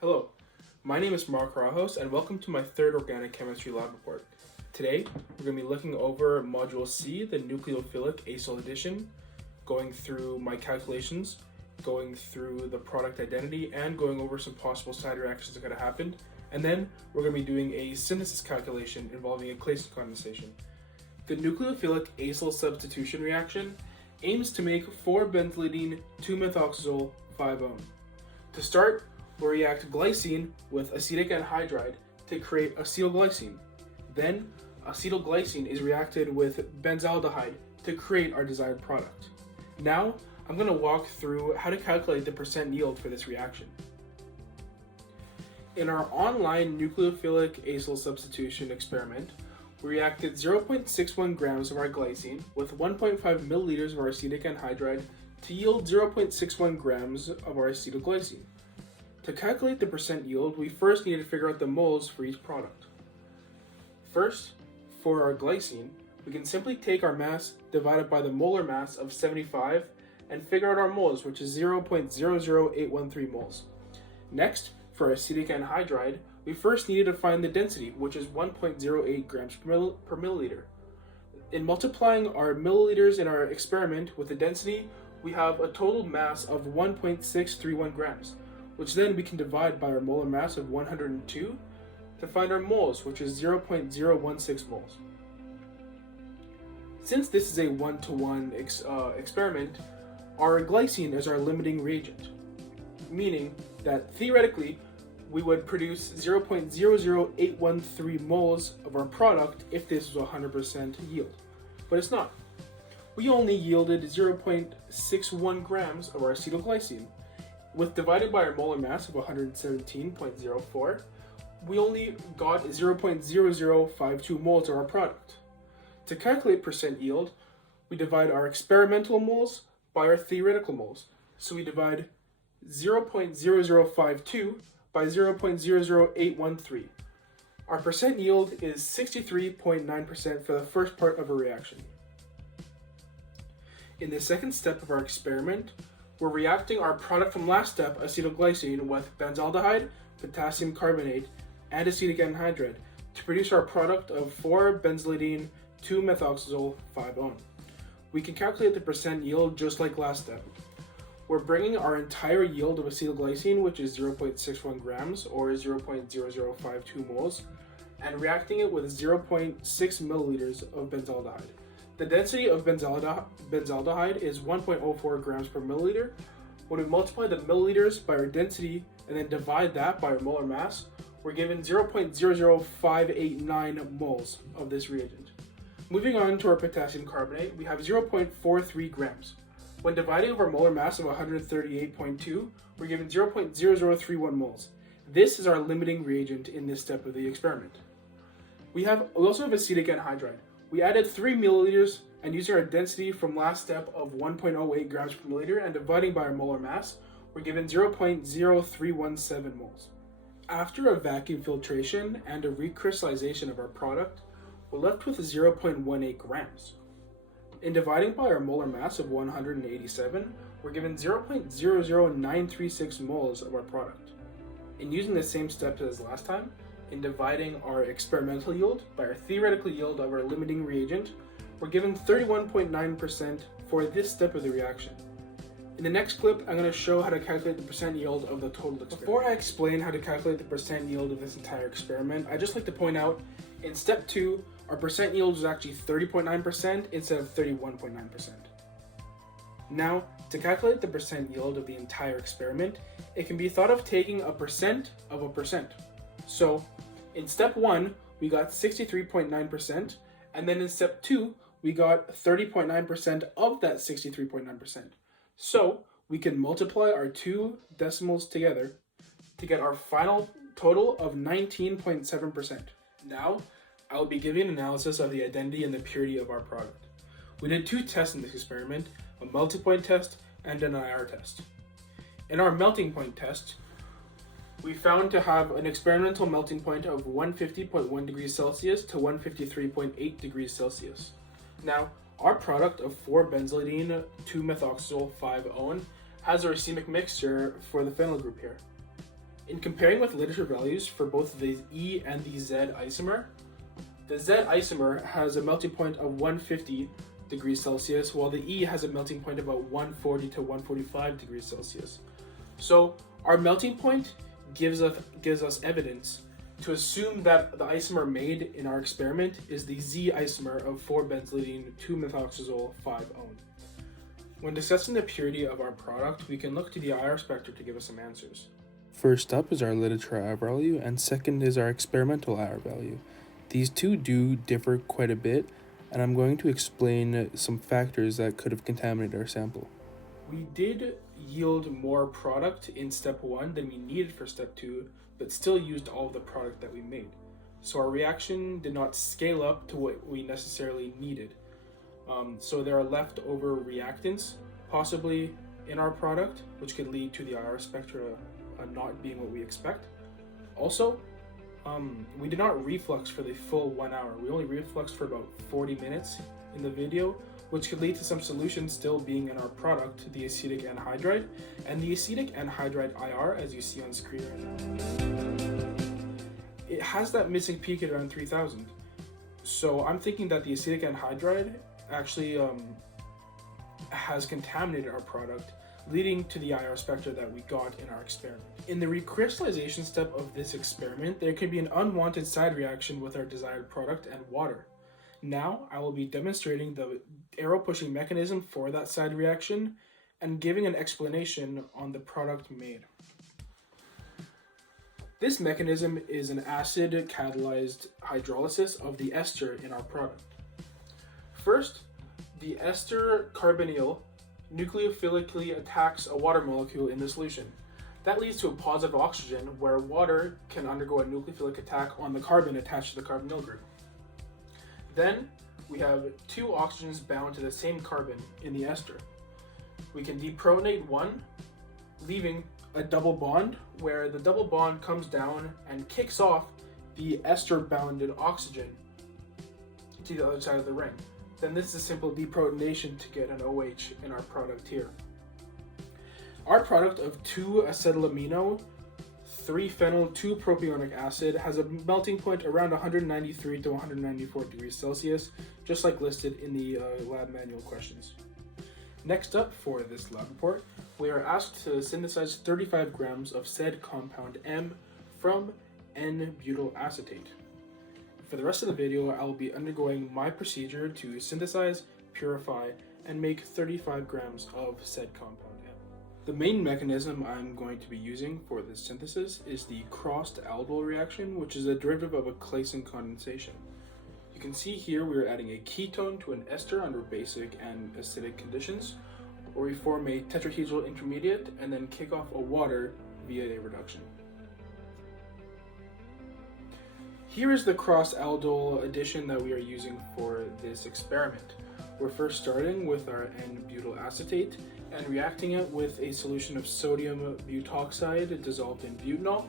Hello, my name is Mark Rajos and welcome to my third organic chemistry lab report. Today, we're going to be looking over Module C, the nucleophilic acyl addition, going through my calculations, going through the product identity, and going over some possible side reactions that could have happened. And then we're going to be doing a synthesis calculation involving a Claisen condensation. The nucleophilic acyl substitution reaction aims to make 4-benzylidene 2-methoxazole 5-one. To start, we'll react glycine with acetic anhydride to create acetylglycine. Then, acetylglycine is reacted with benzaldehyde to create our desired product. Now, I'm going to walk through how to calculate the percent yield for this reaction. In our online nucleophilic acyl substitution experiment, we reacted 0.61 grams of our glycine with 1.5 milliliters of our acetic anhydride to yield 0.61 grams of our acetylglycine. To calculate the percent yield, we first need to figure out the moles for each product. First, for our glycine, we can simply take our mass divided by the molar mass of 75 and figure out our moles, which is 0.00813 moles. Next, for acetic anhydride, we first needed to find the density, which is 1.08 grams per milliliter. In multiplying our milliliters in our experiment with the density, we have a total mass of 1.631 grams, which then we can divide by our molar mass of 102 to find our moles, which is 0.016 moles. Since this is a one-to-one experiment, our glycine is our limiting reagent, meaning that theoretically we would produce 0.00813 moles of our product if this was 100% yield, but it's not. We only yielded 0.61 grams of our acetylglycine. With divided by our molar mass of 117.04, we only got 0.0052 moles of our product. To calculate percent yield, we divide our experimental moles by our theoretical moles. So we divide 0.0052 by 0.00813. Our percent yield is 63.9% for the first part of a reaction. In the second step of our experiment, we're reacting our product from last step, acetylglycine, with benzaldehyde, potassium carbonate, and acetic anhydride to produce our product of 4-benzylidene 2-methoxazole 5-one. We can calculate the percent yield just like last step. We're bringing our entire yield of acetylglycine, which is 0.61 grams or 0.0052 moles, and reacting it with 0.6 milliliters of benzaldehyde. The density of benzaldehyde is 1.04 grams per milliliter. When we multiply the milliliters by our density and then divide that by our molar mass, we're given 0.00589 moles of this reagent. Moving on to our potassium carbonate, we have 0.43 grams. When dividing over our molar mass of 138.2, we're given 0.0031 moles. This is our limiting reagent in this step of the experiment. We also have acetic anhydride. We added 3 milliliters and using our density from last step of 1.08 grams per milliliter and dividing by our molar mass, we're given 0.0317 moles. After a vacuum filtration and a recrystallization of our product, we're left with 0.18 grams. In dividing by our molar mass of 187, we're given 0.00936 moles of our product. In using the same steps as last time, in dividing our experimental yield by our theoretical yield of our limiting reagent, we're given 31.9% for this step of the reaction. In the next clip, I'm going to show how to calculate the percent yield of the total experiment. Before I explain how to calculate the percent yield of this entire experiment, I'd just like to point out, in step 2, our percent yield was actually 30.9% instead of 31.9%. Now, to calculate the percent yield of the entire experiment, it can be thought of taking a percent of a percent. So, in step 1, we got 63.9%, and then in step 2, we got 30.9% of that 63.9%. So, we can multiply our two decimals together to get our final total of 19.7%. Now, I will be giving an analysis of the identity and the purity of our product. We did 2 tests in this experiment, a melting point test and an IR test. In our melting point test, we found to have an experimental melting point of 150.1 degrees Celsius to 153.8 degrees Celsius. Now, our product of 4-benzylidene 2-methoxazole 5-one has a racemic mixture for the phenyl group here. In comparing with literature values for both the E and the Z isomer, the Z isomer has a melting point of 150 degrees Celsius, while the E has a melting point of about 140 to 145 degrees Celsius. So our melting point gives us evidence to assume that the isomer made in our experiment is the Z isomer of 4-benzylidene 2-methoxazole 5-one. When discussing the purity of our product, we can look to the IR spectra to give us some answers. First up is our literature IR value, and second is our experimental IR value. These two do differ quite a bit, and I'm going to explain some factors that could have contaminated our sample. We did yield more product in step 1 than we needed for step 2, but still used all of the product that we made. So our reaction did not scale up to what we necessarily needed. So there are leftover reactants possibly in our product, which could lead to the IR spectra not being what we expect. Also, we did not reflux for the full 1 hour. We only refluxed for about 40 minutes in the video, which could lead to some solution still being in our product, the acetic anhydride, and the acetic anhydride IR, as you see on screen right now. It has that missing peak at around 3000. So I'm thinking that the acetic anhydride actually has contaminated our product, leading to the IR spectra that we got in our experiment. In the recrystallization step of this experiment, there could be an unwanted side reaction with our desired product and water. Now, I will be demonstrating the arrow pushing mechanism for that side reaction and giving an explanation on the product made. This mechanism is an acid catalyzed hydrolysis of the ester in our product. First, the ester carbonyl nucleophilically attacks a water molecule in the solution. That leads to a positive oxygen where water can undergo a nucleophilic attack on the carbon attached to the carbonyl group. Then we have 2 oxygens bound to the same carbon in the ester. We can deprotonate one, leaving a double bond where the double bond comes down and kicks off the ester bounded oxygen to the other side of the ring. Then this is a simple deprotonation to get an OH in our product here. Our product of 2-acetylamino 3-phenyl 2-propionic acid has a melting point around 193 to 194 degrees Celsius, just like listed in the lab manual questions. Next up for this lab report, we are asked to synthesize 35 grams of said compound M from N-butyl acetate. For the rest of the video, I will be undergoing my procedure to synthesize, purify, and make 35 grams of said compound M. The main mechanism I'm going to be using for this synthesis is the crossed aldol reaction, which is a derivative of a Claisen condensation. You can see here we are adding a ketone to an ester under basic and acidic conditions, where we form a tetrahedral intermediate and then kick off a water via a reduction. Here is the crossed aldol addition that we are using for this experiment. We're first starting with our N-butyl acetate and reacting it with a solution of sodium butoxide dissolved in butanol.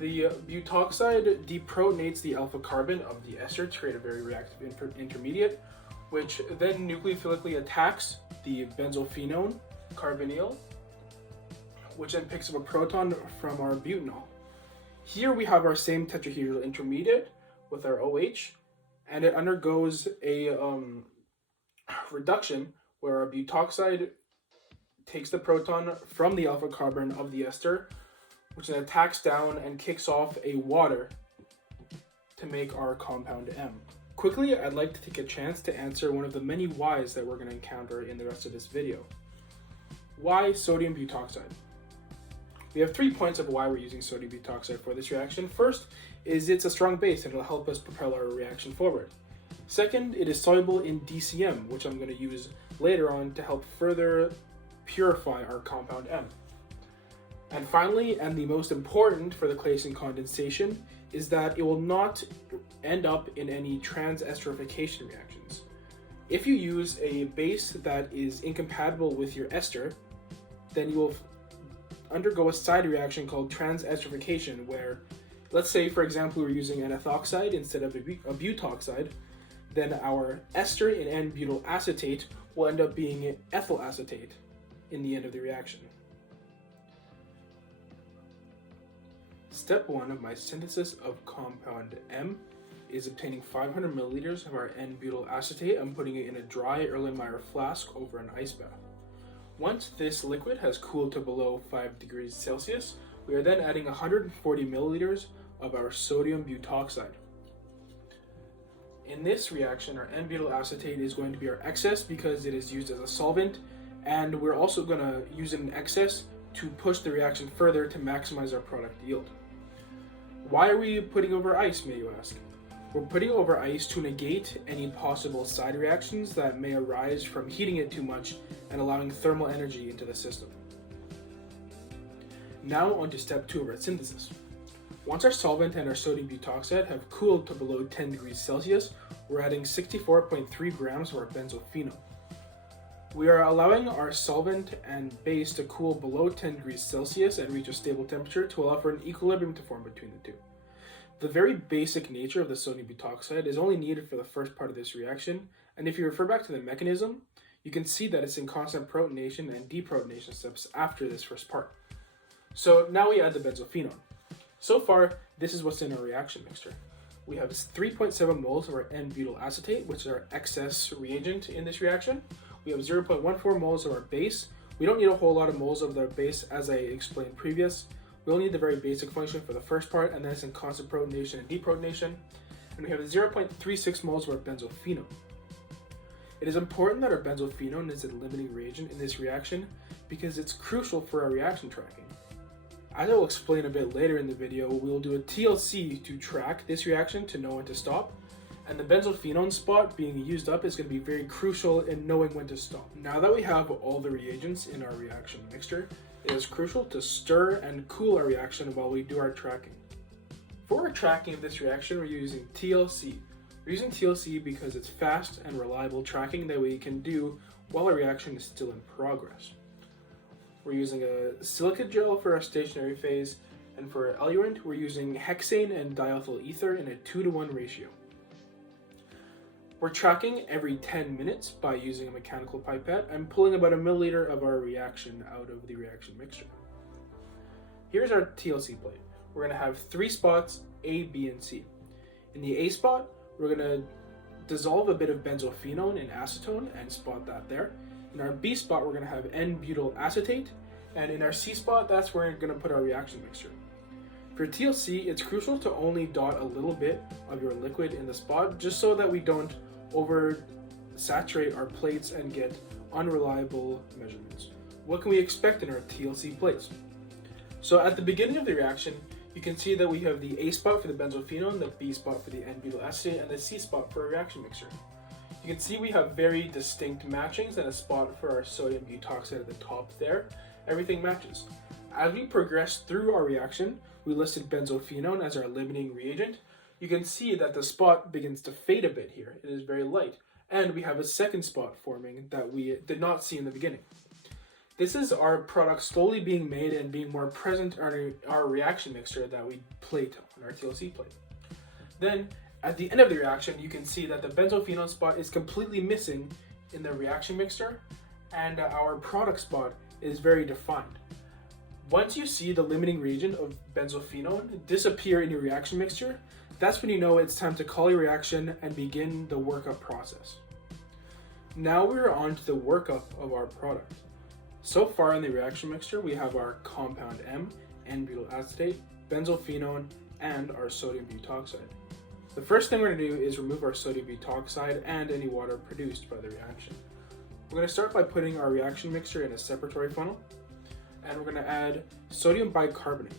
The butoxide deprotonates the alpha carbon of the ester to create a very reactive intermediate, which then nucleophilically attacks the benzophenone carbonyl, which then picks up a proton from our butanol. Here we have our same tetrahedral intermediate with our OH, and it undergoes a reduction where our butoxide takes the proton from the alpha carbon of the ester, which then attacks down and kicks off a water to make our compound M. Quickly, I'd like to take a chance to answer one of the many whys that we're going to encounter in the rest of this video. Why sodium butoxide? We have 3 points of why we're using sodium butoxide for this reaction. First is it's a strong base and it'll help us propel our reaction forward. Second, it is soluble in DCM, which I'm going to use later on to help further purify our compound M. And finally, and the most important for the Claisen condensation, is that it will not end up in any trans-esterification reactions. If you use a base that is incompatible with your ester, then you will undergo a side reaction called trans-esterification, where, let's say for example we're using an ethoxide instead of a butoxide, then our ester in N-butyl acetate will end up being ethyl acetate in the end of the reaction. Step 1 of my synthesis of compound M is obtaining 500 milliliters of our N-butyl acetate and putting it in a dry Erlenmeyer flask over an ice bath. Once this liquid has cooled to below 5 degrees Celsius, we are then adding 140 milliliters of our sodium butoxide. In this reaction, our N-butyl acetate is going to be our excess because it is used as a solvent, and we're also going to use it in excess to push the reaction further to maximize our product yield. Why are we putting over ice, may you ask? We're putting over ice to negate any possible side reactions that may arise from heating it too much and allowing thermal energy into the system. Now on to step 2 of our synthesis. Once our solvent and our sodium butoxide have cooled to below 10 degrees Celsius, we're adding 64.3 grams of our benzophenone. We are allowing our solvent and base to cool below 10 degrees Celsius and reach a stable temperature to allow for an equilibrium to form between the two. The very basic nature of the sodium butoxide is only needed for the first part of this reaction, and if you refer back to the mechanism, you can see that it's in constant protonation and deprotonation steps after this first part. So now we add the benzophenone. So far, this is what's in our reaction mixture. We have 3.7 moles of our N-butyl acetate, which is our excess reagent in this reaction. We have 0.14 moles of our base. We don't need a whole lot of moles of the base, as I explained previous. We only need the very basic function for the first part, and then it's in constant protonation and deprotonation. And we have 0.36 moles of our benzophenone. It is important that our benzophenone is a limiting reagent in this reaction because it's crucial for our reaction tracking. As I will explain a bit later in the video, we will do a TLC to track this reaction to know when to stop, and the benzophenone spot being used up is going to be very crucial in knowing when to stop. Now that we have all the reagents in our reaction mixture, it is crucial to stir and cool our reaction while we do our tracking. For our tracking of this reaction, we're using TLC. We're using TLC because it's fast and reliable tracking that we can do while our reaction is still in progress. We're using a silicate gel for our stationary phase, and for our eluent, we're using hexane and diethyl ether in a 2:1 ratio. We're tracking every 10 minutes by using a mechanical pipette and pulling about a milliliter of our reaction out of the reaction mixture. Here's our TLC plate. We're going to have 3 spots, A, B, and C. In the A spot, we're going to dissolve a bit of benzophenone in acetone and spot that there. In our B spot, we're going to have N-butyl acetate, and in our C spot, that's where we're going to put our reaction mixture. For TLC, it's crucial to only dot a little bit of your liquid in the spot, just so that we don't over-saturate our plates and get unreliable measurements. What can we expect in our TLC plates? So at the beginning of the reaction, you can see that we have the A spot for the benzophenone, the B spot for the N-butyl acetate, and the C spot for our reaction mixture. You can see we have very distinct matchings and a spot for our sodium butoxide at the top there. Everything matches. As we progress through our reaction, we listed benzophenone as our limiting reagent. You can see that the spot begins to fade a bit here. It is very light. And we have a second spot forming that we did not see in the beginning. This is our product slowly being made and being more present in our reaction mixture that we plate on our TLC plate. Then, at the end of the reaction, you can see that the benzophenone spot is completely missing in the reaction mixture, and our product spot is very defined. Once you see the limiting reagent of benzophenone disappear in your reaction mixture, that's when you know it's time to call your reaction and begin the workup process. Now we're on to the workup of our product. So far in the reaction mixture, we have our compound M, N-butyl acetate, benzophenone, and our sodium butoxide. The first thing we're going to do is remove our sodium butoxide and any water produced by the reaction. We're going to start by putting our reaction mixture in a separatory funnel, and we're going to add sodium bicarbonate.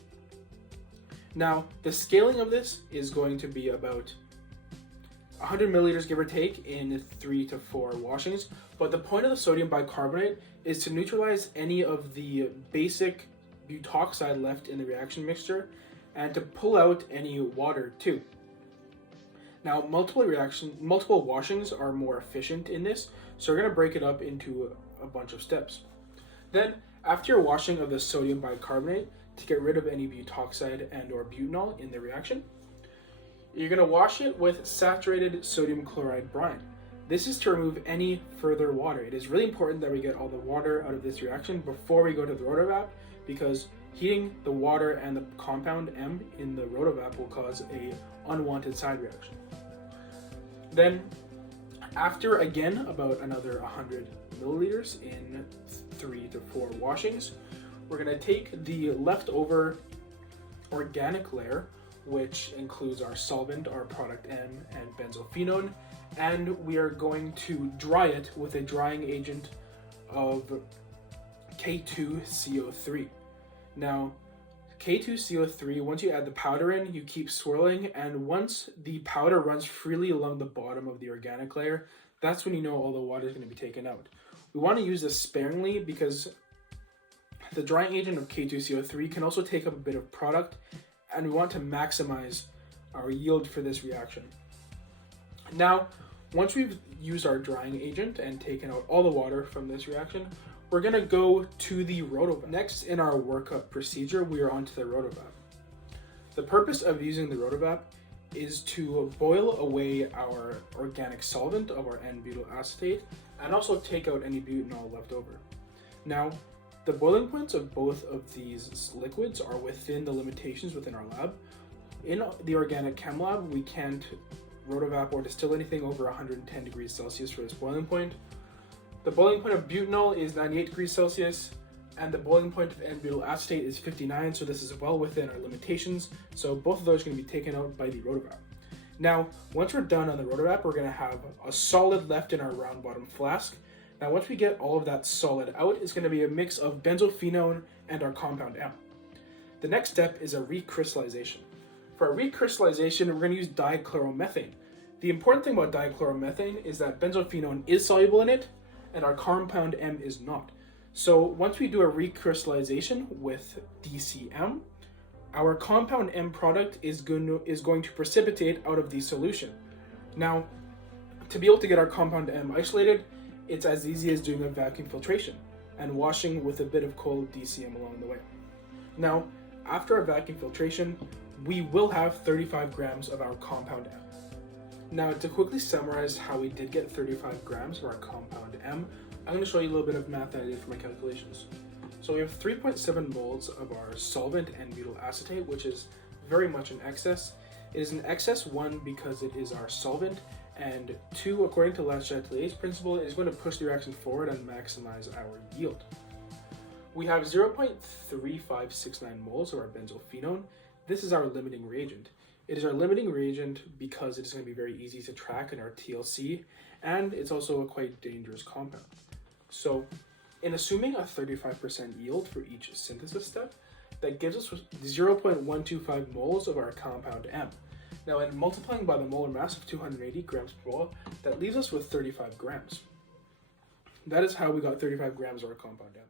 Now, the scaling of this is going to be about 100 milliliters, give or take, in 3 to 4 washings, but the point of the sodium bicarbonate is to neutralize any of the basic butoxide left in the reaction mixture and to pull out any water too. Now, multiple washings are more efficient in this, so we're going to break it up into a bunch of steps. Then, after your washing of the sodium bicarbonate to get rid of any butoxide and or butanol in the reaction, you're going to wash it with saturated sodium chloride brine. This is to remove any further water. It is really important that we get all the water out of this reaction before we go to the rotovap, because Heating the water and the compound M in the rotovap will cause a unwanted side reaction. Then, after again about another 100 milliliters in 3 to 4 washings, we're going to take the leftover organic layer, which includes our solvent, our product M, and benzophenone, and we are going to dry it with a drying agent of K2CO3. Now, K2CO3, once you add the powder in, you keep swirling, and once the powder runs freely along the bottom of the organic layer, that's when you know all the water is going to be taken out. We want to use this sparingly because the drying agent of K2CO3 can also take up a bit of product, and we want to maximize our yield for this reaction. Now, once we've used our drying agent and taken out all the water from this reaction, we're going to go to the rotovap. Next in our workup procedure, we are onto the rotovap. The purpose of using the rotovap is to boil away our organic solvent of our N-butyl acetate and also take out any butanol left over. Now, the boiling points of both of these liquids are within the limitations within our lab. In the organic chem lab, we can't rotovap or distill anything over 110 degrees Celsius for this boiling point. The boiling point of butanol is 98 degrees Celsius, and the boiling point of N-butyl acetate is 59, so this is well within our limitations. So both of those are going to be taken out by the rotovap. Now, once we're done on the rotovap, we're going to have a solid left in our round bottom flask. Now, once we get all of that solid out, it's going to be a mix of benzophenone and our compound M. The next step is a recrystallization. For a recrystallization, we're going to use dichloromethane. The important thing about dichloromethane is that benzophenone is soluble in it, and our compound M is not. So once we do a recrystallization with DCM, our compound M product is going to precipitate out of the solution. Now, to be able to get our compound M isolated, it's as easy as doing a vacuum filtration and washing with a bit of cold DCM along the way. Now, after our vacuum filtration, we will have 35 grams of our compound M. Now, to quickly summarize how we did get 35 grams of our compound M, I'm going to show you a little bit of math that I did for my calculations. So we have 3.7 moles of our solvent N-butyl acetate, which is very much in excess. It is in excess, one, because it is our solvent, and two, according to La Chatelier's principle, it is going to push the reaction forward and maximize our yield. We have 0.3569 moles of our benzophenone. This is our limiting reagent. It is our limiting reagent because it is going to be very easy to track in our TLC, and it's also a quite dangerous compound. So, in assuming a 35% yield for each synthesis step, that gives us 0.125 moles of our compound M. Now, in multiplying by the molar mass of 280 grams per mole, that leaves us with 35 grams. That is how we got 35 grams of our compound M.